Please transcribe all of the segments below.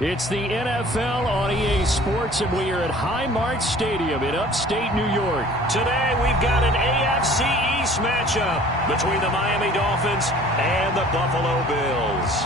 It's the NFL on EA Sports, and we are at Highmark Stadium in upstate New York. Today, we've got an AFC East matchup between the Miami Dolphins and the Buffalo Bills.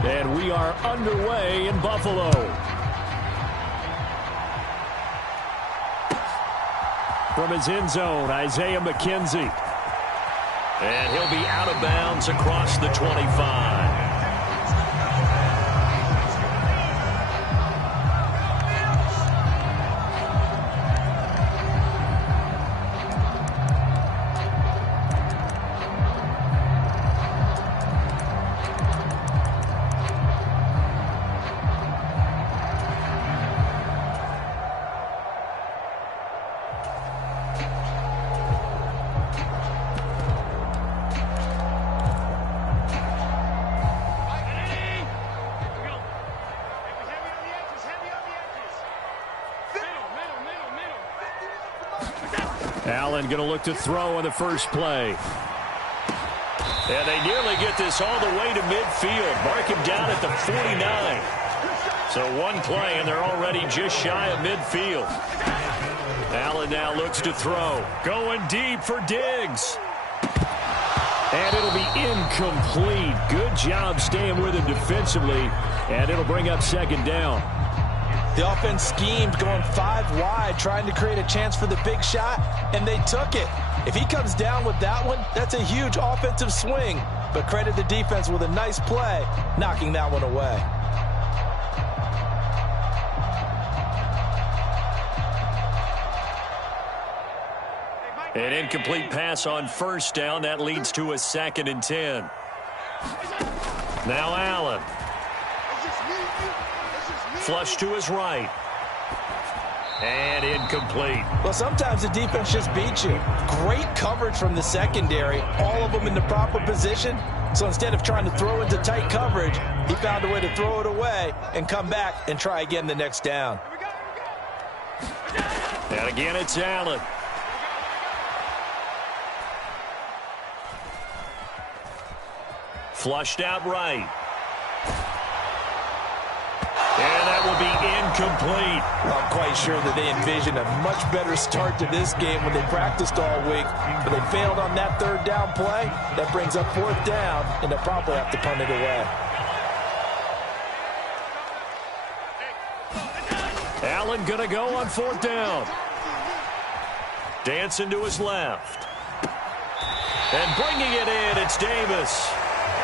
And we are underway in Buffalo. From his end zone, Isaiah McKenzie. And he'll be out of bounds across the 25. Allen going to look to throw on the first play. And they nearly get this all the way to midfield. Mark him down at the 49. So one play, and they're already just shy of midfield. Allen now looks to throw. Going deep for Diggs. And it'll be incomplete. Good job staying with him defensively. And it'll bring up second down. The offense schemed, going 5 wide, trying to create a chance for the big shot, and they took it. If he comes down with that one, that's a huge offensive swing. But credit the defense with a nice play, knocking that one away. An incomplete pass on first down. That leads to a 2nd and 10. Now Allen. Flush to his right. And incomplete. Well, sometimes the defense just beats you. Great coverage from the secondary. All of them in the proper position. So instead of trying to throw into tight coverage, he found a way to throw it away and come back and try again the next down. And again, it's Allen. Flushed out right. And that will be incomplete. I'm quite sure that they envisioned a much better start to this game when they practiced all week, but they failed on that 3rd down play. That brings up 4th down, and they'll probably have to punt it away. Allen going to go on 4th down. Dancing to his left. And bringing it in, it's Davis.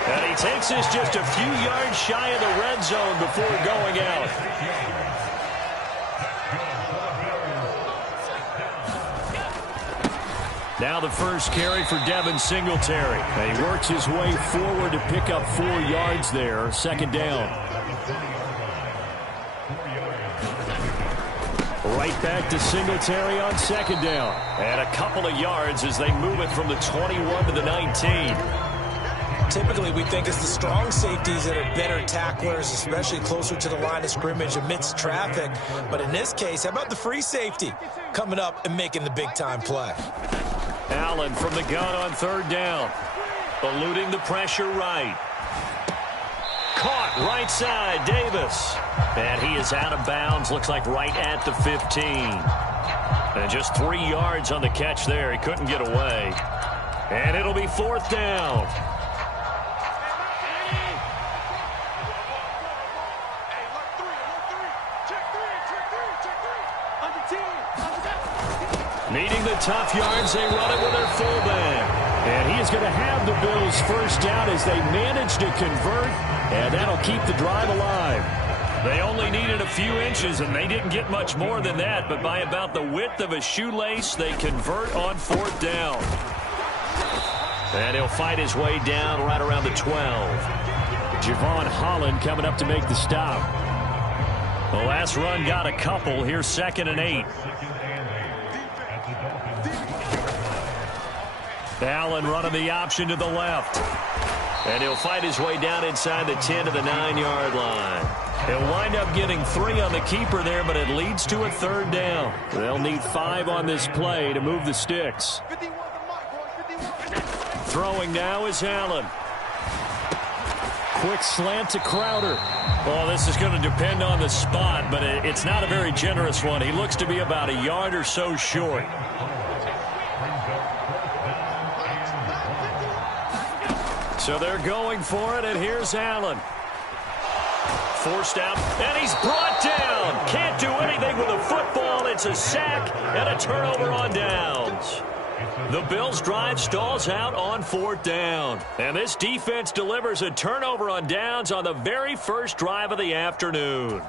And he takes this just a few yards shy of the red zone before going out. Now the first carry for Devin Singletary. And he works his way forward to pick up 4 yards there. 2nd down. Right back to Singletary on 2nd down. And a couple of yards as they move it from the 21 to the 19. Typically, we think it's the strong safeties that are better tacklers, especially closer to the line of scrimmage amidst traffic. But in this case, how about the free safety coming up and making the big-time play? Allen from the gun on 3rd down. Eluding the pressure right. Caught right side, Davis. And he is out of bounds, looks like right at the 15. And just 3 yards on the catch there. He couldn't get away. And it'll be 4th down. Needing the tough yards, they run it with their fullback. And he is going to have the Bills' first down as they manage to convert, and that'll keep the drive alive. They only needed a few inches, and they didn't get much more than that. But by about the width of a shoelace, they convert on 4th down. And he'll fight his way down right around the 12. Javon Holland coming up to make the stop. The last run got a couple. Here's 2nd and 8. Allen running the option to the left. And he'll fight his way down inside the 10 to the 9-yard line. He'll wind up getting 3 on the keeper there, but it leads to a 3rd down. They'll need 5 on this play to move the sticks. Throwing now is Allen. Quick slant to Crowder. Well, this is going to depend on the spot, but it's not a very generous one. He looks to be about a yard or so short. So they're going for it, and here's Allen. Forced out, and he's brought down. Can't do anything with a football. It's a sack and a turnover on downs. The Bills' drive stalls out on 4th down. And this defense delivers a turnover on downs on the very first drive of the afternoon.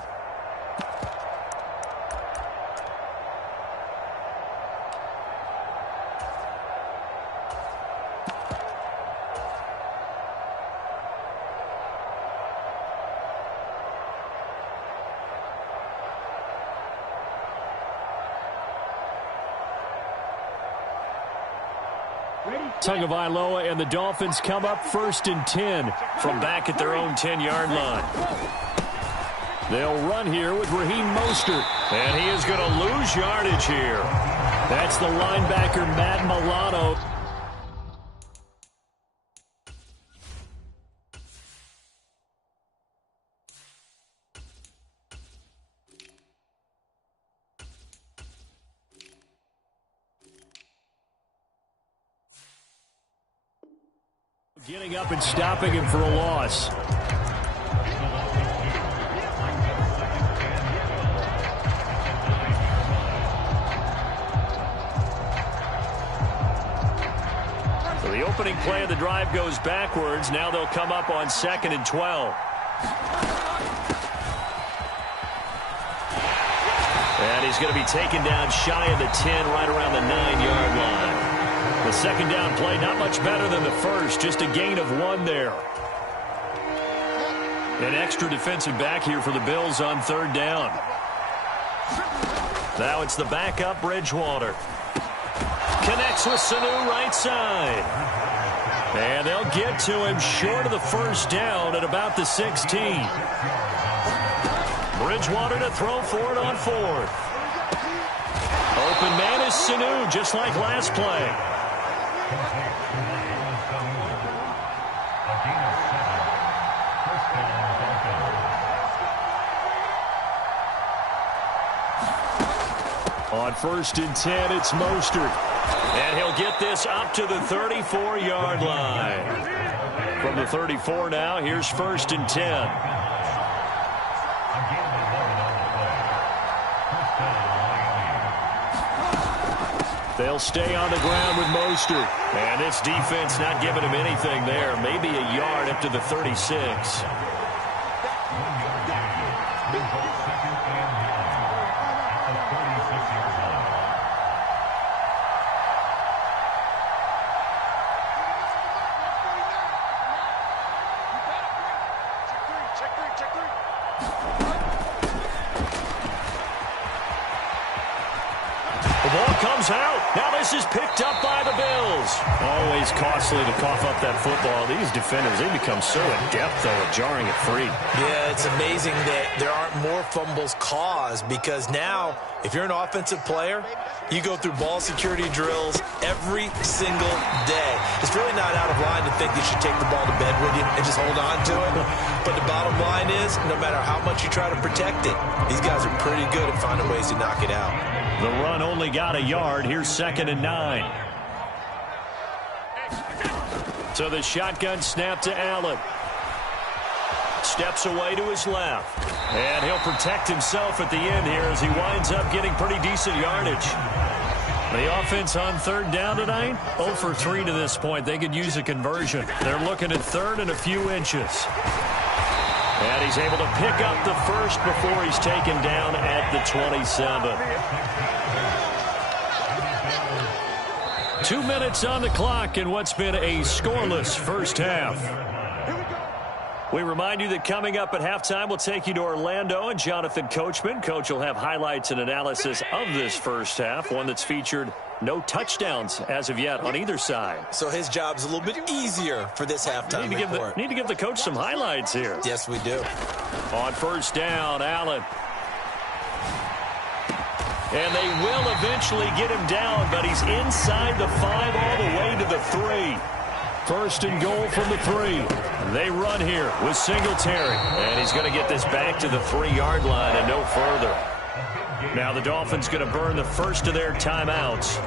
Tagovailoa and the Dolphins come up 1st and 10 from back at their own 10-yard line. They'll run here with Raheem Mostert. And he is going to lose yardage here. That's the linebacker, Matt Milano. Getting up and stopping him for a loss. So the opening play of the drive goes backwards. Now they'll come up on 2nd and 12. And he's going to be taken down shy of the 10, right around the 9-yard line. The 2nd down play, not much better than the first, just a gain of 1 there. An extra defensive back here for the Bills on 3rd down. Now it's the backup, Bridgewater. Connects with Sanu right side. And they'll get to him short of the 1st down at about the 16. Bridgewater to throw for it on 4th. Open man is Sanu, just like last play. On 1st and 10, it's Mostert. And he'll get this up to the 34-yard line. From the 34 now, here's 1st and 10. They'll stay on the ground with Mostert. And this defense not giving him anything there. Maybe a yard up to the 36. The ball comes out. Now this is picked up by the Bills. Always costly to cough up that football. These defenders, they become so adept, though, at jarring it free. Yeah, it's amazing that there aren't more fumbles caused, because now, if you're an offensive player, you go through ball security drills every single day. It's really not out of line to think you should take the ball to bed with you and just hold on to it. But the bottom line is, no matter how much you try to protect it, these guys are pretty good at finding ways to knock it out. The run only got a yard. Here's 2nd and 9. So the shotgun snap to Allen. Steps away to his left. And he'll protect himself at the end here as he winds up getting pretty decent yardage. The offense on 3rd down tonight, 0 for 3 to this point. They could use a conversion. They're looking at 3rd and a few inches. And he's able to pick up the first before he's taken down at the 27. 2 minutes on the clock in what's been a scoreless first half. We remind you that coming up at halftime, we'll take you to Orlando and Jonathan Coachman. Coach will have highlights and analysis of this first half, one that's featured no touchdowns as of yet on either side. So his job's a little bit easier for this halftime report. Need to give the coach some highlights here. Yes, we do. On first down, Allen. And they will eventually get him down, but he's inside the 5 all the way to the 3. First and goal from the 3. They run here with Singletary. And he's going to get this back to the 3-yard line and no further. Now the Dolphins going to burn the first of their timeouts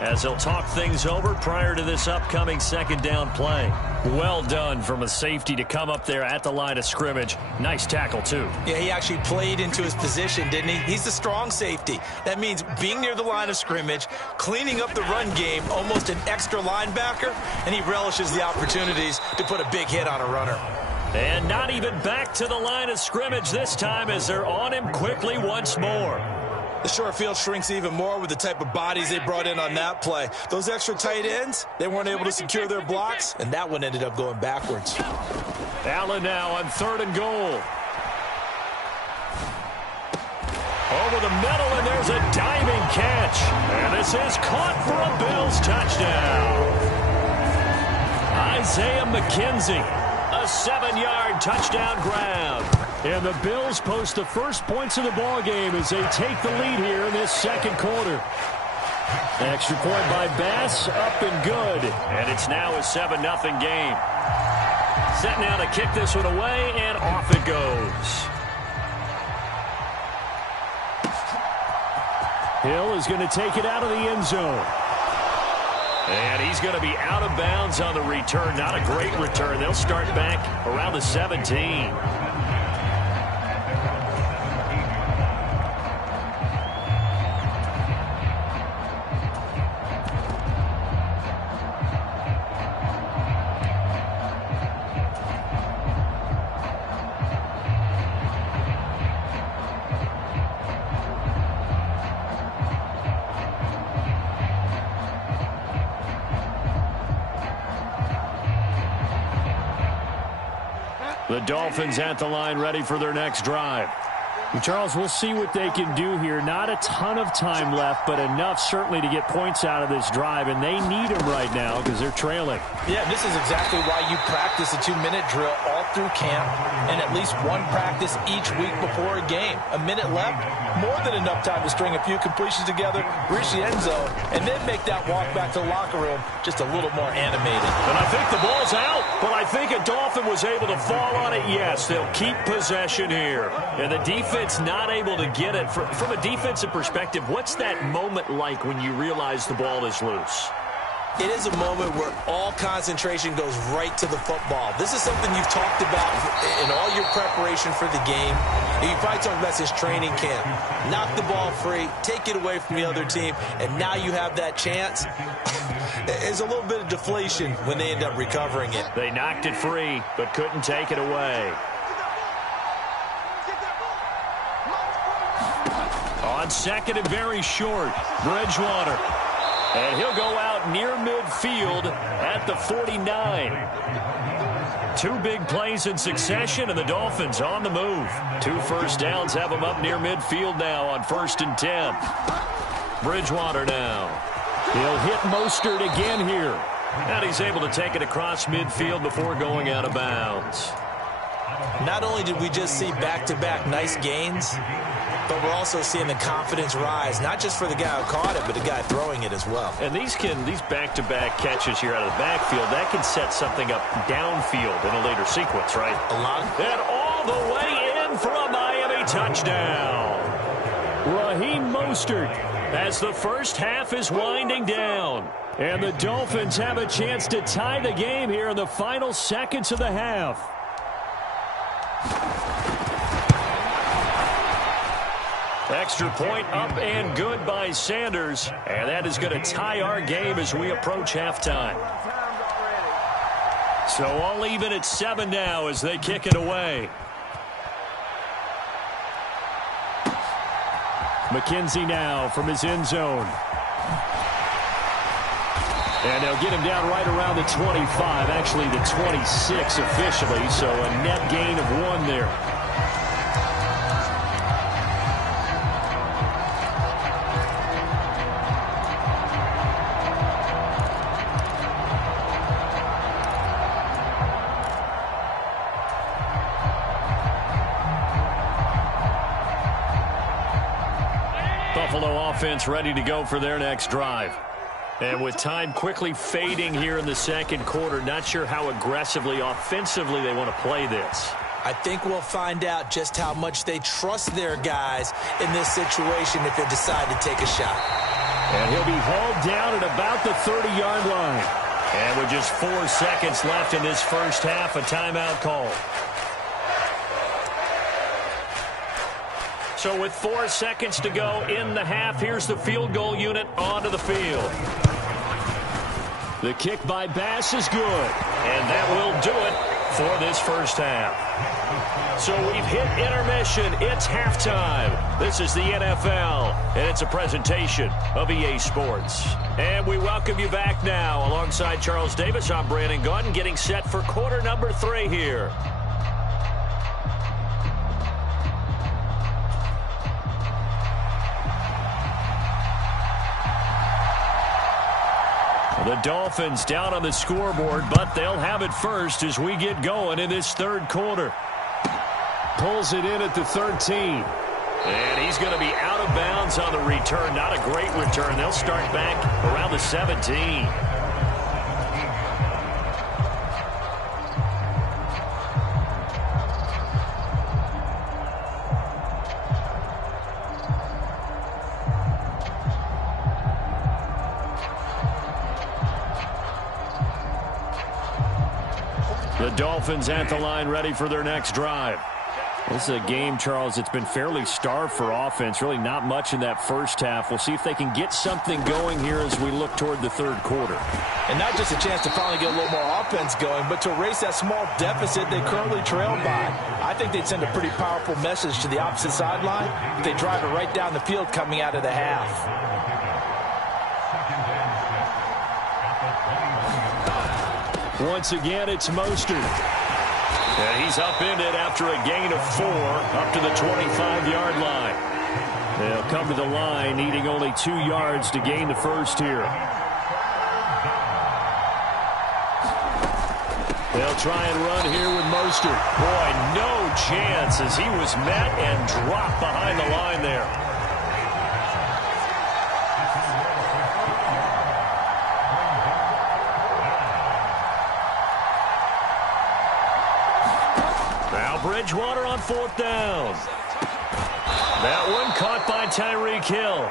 as they'll talk things over prior to this upcoming second down play. Well done from a safety to come up there at the line of scrimmage. Nice tackle, too. Yeah, he actually played into his position, didn't he? He's the strong safety. That means being near the line of scrimmage, cleaning up the run game, almost an extra linebacker, and he relishes the opportunities to put a big hit on a runner. And not even back to the line of scrimmage this time as they're on him quickly once more. The short field shrinks even more with the type of bodies they brought in on that play. Those extra tight ends, they weren't able to secure their blocks, and that one ended up going backwards. Allen now on third and goal. Over the middle, and there's a diving catch. And this is caught for a Bills touchdown. Isaiah McKenzie, a 7-yard touchdown grab. And the Bills post the first points of the ball game as they take the lead here in this second quarter. Extra point by Bass, up and good. And it's now a 7-0 game. Set now to kick this one away, and off it goes. Hill is going to take it out of the end zone. And he's going to be out of bounds on the return. Not a great return. They'll start back around the 17. The Dolphins at the line ready for their next drive. And Charles, we'll see what they can do here. Not a ton of time left, but enough certainly to get points out of this drive, and they need them right now because they're trailing. Yeah, this is exactly why you practice a 2-minute drill all through camp and at least one practice each week before a game. A minute left, more than enough time to string a few completions together, reach the end zone, and then make that walk back to the locker room just a little more animated. And I think the ball's out, but I think a Dolphin was able to fall on it. Yes, they'll keep possession here. And the defense not able to get it. From a defensive perspective, what's that moment like when you realize the ball is loose? It is a moment where all concentration goes right to the football. This is something you've talked about in all your preparation for the game. And you probably talked about this training camp. Knock the ball free, take it away from the other team, and now you have that chance. There's a little bit of deflation when they end up recovering it. They knocked it free, but couldn't take it away. On second and very short, Bridgewater. And he'll go out near midfield at the 49. 2 big plays in succession, and the Dolphins on the move. 2 first downs have them up near midfield now on 1st and 10. Bridgewater now. He'll hit Mostert again here. And he's able to take it across midfield before going out of bounds. Not only did we just see back-to-back nice gains, but we're also seeing the confidence rise, not just for the guy who caught it, but the guy throwing it as well. And these back-to-back catches here out of the backfield, that can set something up downfield in a later sequence, right? A lot. And all the way in for a Miami touchdown. Raheem Mostert as the first half is winding down. And the Dolphins have a chance to tie the game here in the final seconds of the half. Extra point up and good by Sanders. And that is going to tie our game as we approach halftime. So all even at 7 now as they kick it away. McKenzie now from his end zone. And they'll get him down right around the 25, actually the 26 officially, so a net gain of 1 there. Buffalo offense ready to go for their next drive. And with time quickly fading here in the second quarter, not sure how aggressively, offensively they want to play this. I think we'll find out just how much they trust their guys in this situation if they decide to take a shot. And he'll be hauled down at about the 30-yard line. And with just 4 seconds left in this first half, a timeout call. So with 4 seconds to go in the half, here's the field goal unit onto the field. The kick by Bass is good. And that will do it for this first half. So we've hit intermission. It's halftime. This is the NFL, and it's a presentation of EA Sports. And we welcome you back now. Alongside Charles Davis, I'm Brandon Gaudin, getting set for quarter number 3 here. The Dolphins down on the scoreboard, but they'll have it first as we get going in this third quarter. Pulls it in at the 13. And he's going to be out of bounds on the return. Not a great return. They'll start back around the 17. The Dolphins at the line ready for their next drive. This is a game, Charles, it's been fairly starved for offense. Really not much in that first half. We'll see if they can get something going here as we look toward the third quarter. And not just a chance to finally get a little more offense going, but to erase that small deficit they currently trailed by. I think they'd send a pretty powerful message to the opposite sideline if they drive it right down the field coming out of the half. Once again, it's Mostert. And he's upended after a gain of 4 up to the 25-yard line. They'll come to the line needing only 2 yards to gain the first here. They'll try and run here with Mostert. Boy, no chance as he was met and dropped behind the line there. Bridgewater on 4th down. That one caught by Tyreek Hill.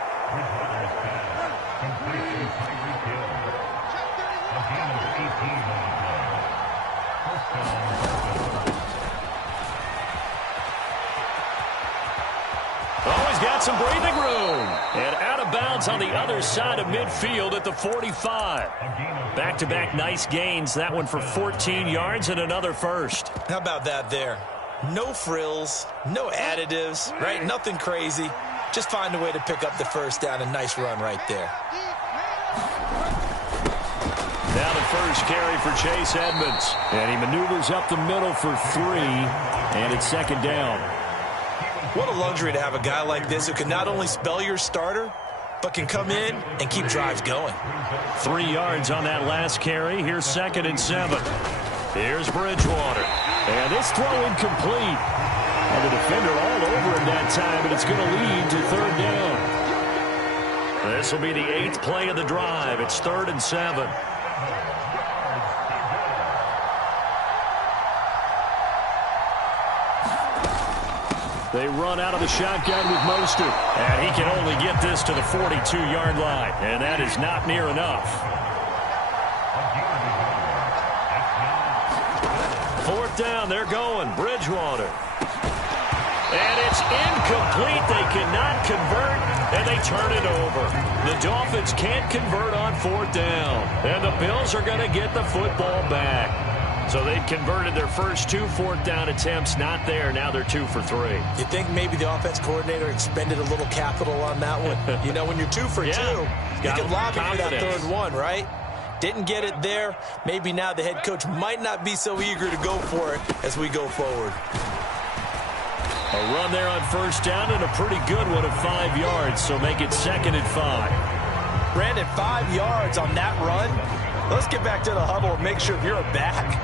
Oh, he's got some breathing room. And out of bounds on the other side of midfield at the 45. Back-to-back nice gains. That one for 14 yards and another first. How about that there? No frills, no additives, right? Nothing crazy. Just find a way to pick up the first down. A nice run right there. Now the first carry for Chase Edmonds. And he maneuvers up the middle for 3. And it's second down. What a luxury to have a guy like this who can not only spell your starter, but can come in and keep drives going. 3 yards on that last carry. Here's 2nd and 7. Here's Bridgewater. And this throw incomplete. And the defender all over him that time, but it's going to lead to 3rd down. This will be the 8th play of the drive. It's 3rd and 7. They run out of the shotgun with Mostert. And he can only get this to the 42-yard line. And that is not near enough. 4th down, they're going. Bridgewater. And it's incomplete. They cannot convert, and they turn it over. The Dolphins can't convert on 4th down. And the Bills are going to get the football back. So they'd converted their first 2 fourth-down attempts. Not there. Now they're 2 for 3. You think maybe the offense coordinator expended a little capital on that one? You know, when you're 2 for 2, you can lobby for that third one, right? Didn't get it there. Maybe now the head coach might not be so eager to go for it as we go forward. A run there on first down and a pretty good one of 5 yards, so make it 2nd and 5. Brandon, 5 yards on that run. Let's get back to the huddle and make sure if you're a back,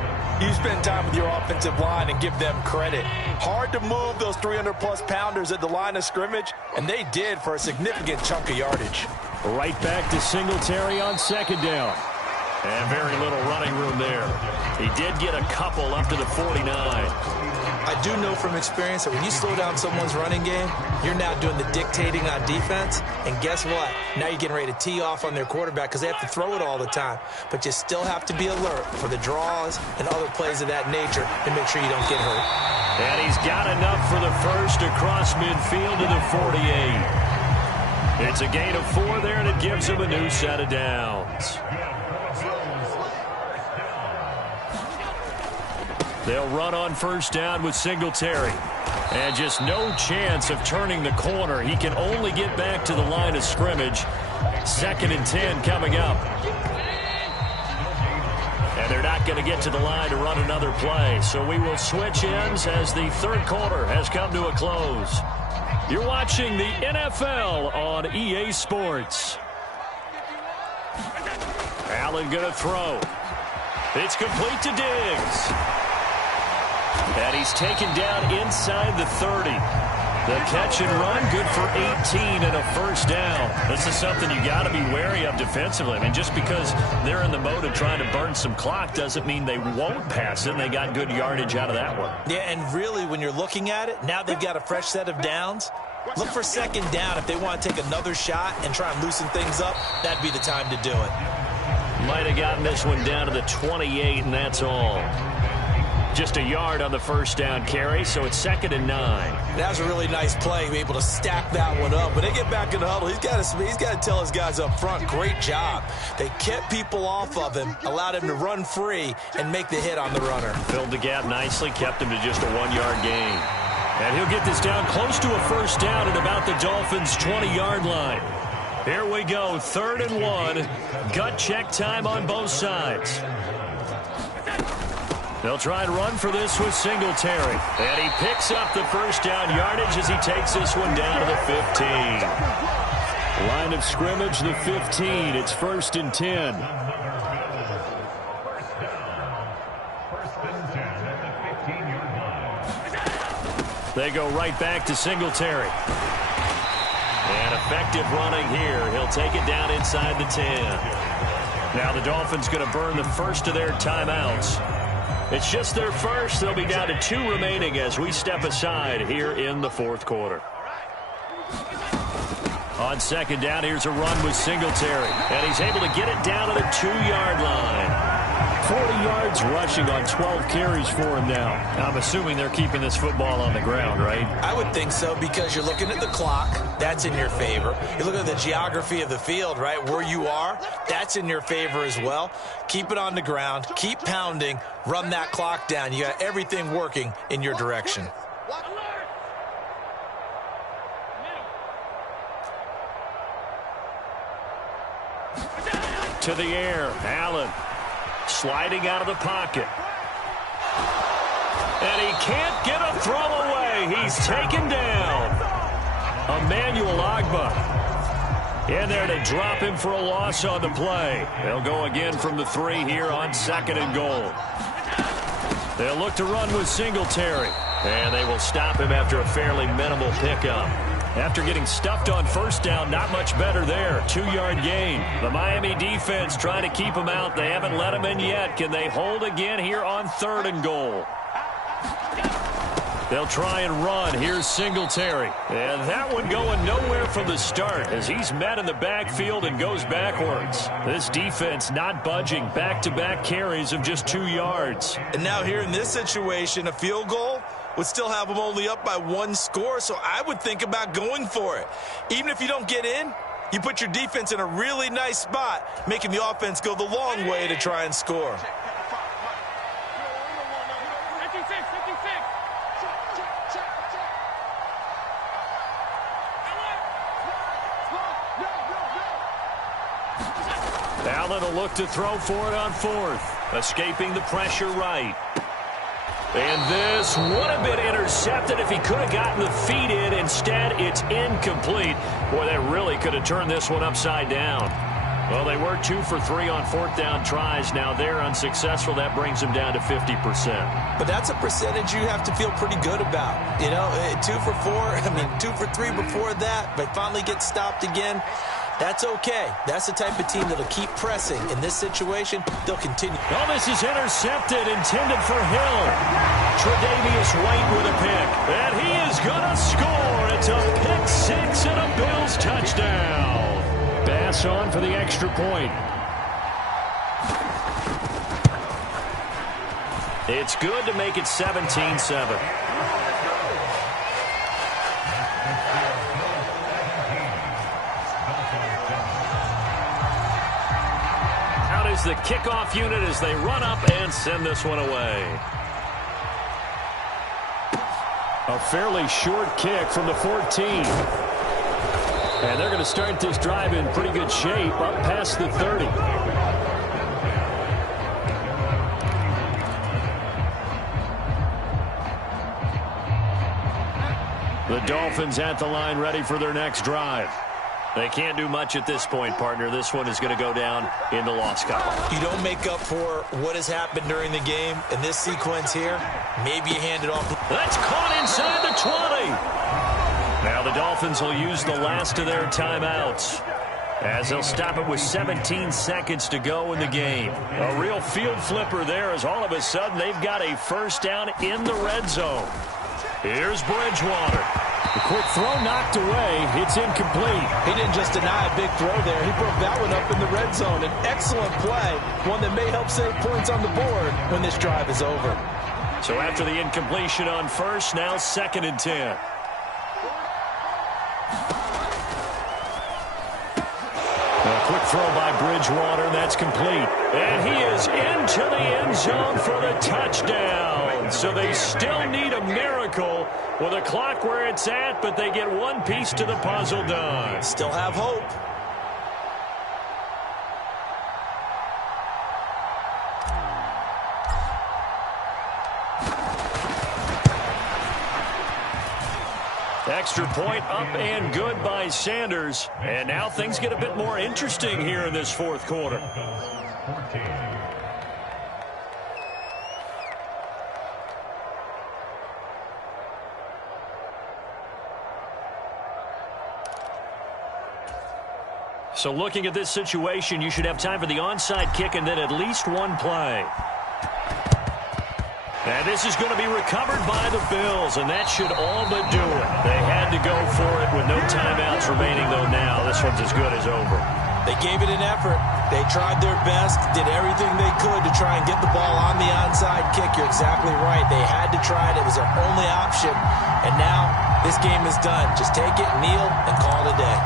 you spend time with your offensive line and give them credit. Hard to move those 300-plus pounders at the line of scrimmage, and they did for a significant chunk of yardage. Right back to Singletary on 2nd down. And very little running room there. He did get a couple up to the 49. I do know from experience that when you slow down someone's running game, you're now doing the dictating on defense. And guess what? Now you're getting ready to tee off on their quarterback because they have to throw it all the time. But you still have to be alert for the draws and other plays of that nature to make sure you don't get hurt. And he's got enough for the first across midfield to the 48. It's a gain of 4 there, and it gives him a new set of downs. They'll run on first down with Singletary. And just no chance of turning the corner. He can only get back to the line of scrimmage. 2nd and 10 coming up. And they're not going to get to the line to run another play. So we will switch ends as the third quarter has come to a close. You're watching the NFL on EA Sports. Allen going to throw. It's complete to Diggs. And he's taken down inside the 30. The catch and run, good for 18 and a first down. This is something you got to be wary of defensively. I mean, just because they're in the mode of trying to burn some clock doesn't mean they won't pass it, and they got good yardage out of that one. Yeah, and really, when you're looking at it, now they've got a fresh set of downs. Look for 2nd down. If they want to take another shot and try and loosen things up, that'd be the time to do it. Might have gotten this one down to the 28, and that's all. Just a yard on the first down carry, so it's 2nd and 9. That was a really nice play, be able to stack that one up. When they get back in the huddle, he's got to tell his guys up front, great job. They kept people off of him, allowed him to run free, and make the hit on the runner. Filled the gap nicely, kept him to just a 1-yard gain. And he'll get this down close to a first down at about the Dolphins' 20-yard line. Here we go, 3rd and 1. Gut check time on both sides. They'll try and run for this with Singletary. And he picks up the first down yardage as he takes this one down to the 15. Line of scrimmage, the 15. It's 1st and 10. They go right back to Singletary. And effective running here. He'll take it down inside the 10. Now the Dolphins going to burn the first of their timeouts. It's just their first. They'll be down to 2 remaining as we step aside here in the 4th quarter. On 2nd down, here's a run with Singletary. And he's able to get it down to the 2-yard line. 40 yards rushing on 12 carries for him now. I'm assuming they're keeping this football on the ground, right? I would think so, because you're looking at the clock. That's in your favor. You look at the geography of the field, right? Where you are, that's in your favor as well. Keep it on the ground. Keep pounding. Run that clock down. You got everything working in your direction. To the air, Allen. Sliding out of the pocket. And he can't get a throw away. He's taken down. Emmanuel Ogbah in there to drop him for a loss on the play. They'll go again from the 3 here on 2nd and goal. They'll look to run with Singletary. And they will stop him after a fairly minimal pickup. After getting stuffed on first down, not much better there. 2-yard gain. The Miami defense trying to keep him out. They haven't let him in yet. Can they hold again here on 3rd and goal? They'll try and run. Here's Singletary. And that one going nowhere from the start as he's met in the backfield and goes backwards. This defense not budging. Back-to-back carries of just 2 yards. And now here in this situation, a field goal would still have them only up by 1 score, so I would think about going for it. Even if you don't get in, you put your defense in a really nice spot, making the offense go the long way to try and score. Allen will look to throw for it on fourth. Escaping the pressure right. And this would have been intercepted if he could have gotten the feet in. Instead, it's incomplete. Boy, that really could have turned this one upside down. Well, they were 2 for 3 on fourth down tries. Now they're unsuccessful. That brings them down to 50%. But that's a percentage you have to feel pretty good about. 2 for 4, 2 for 3 before that, but finally get stopped again. That's okay. That's the type of team that'll keep pressing. In this situation, they'll continue. Oh, this is intercepted, intended for Hill. Tre'Davious White with a pick. And he is going to score. It's a pick six and a Bills touchdown. Bass on for the extra point. It's good to make it 17-7. Is the kickoff unit as they run up and send this one away. A fairly short kick from the 14. And they're going to start this drive in pretty good shape up past the 30. The Dolphins at the line ready for their next drive. They can't do much at this point, partner. This one is going to go down in the loss column. You don't make up for what has happened during the game. In this sequence here, maybe you hand it off. That's caught inside the 20. Now the Dolphins will use the last of their timeouts, as they'll stop it with 17 seconds to go in the game. A real field flipper there, as all of a sudden they've got a first down in the red zone. Here's Bridgewater. The quick throw knocked away. It's incomplete. He didn't just deny a big throw there. He broke that one up in the red zone. An excellent play, one that may help save points on the board when this drive is over. So after the incompletion on first, now 2nd and 10. A quick throw by Bridgewater. That's complete. And he is into the end zone for the touchdown. So they still need a miracle with a clock where it's at, but they get one piece to the puzzle done. Still have hope. Extra point up and good by Sanders. And now things get a bit more interesting here in this fourth quarter. So looking at this situation, you should have time for the onside kick and then at least one play. And this is going to be recovered by the Bills, and that should all but do it. They had to go for it with no timeouts remaining, though now this one's as good as over. They gave it an effort. They tried their best, did everything they could to try and get the ball on the onside kick. You're exactly right. They had to try it. It was their only option. And now this game is done. Just take it, kneel, and call it a day.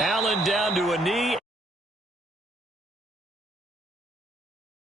Allen down to a knee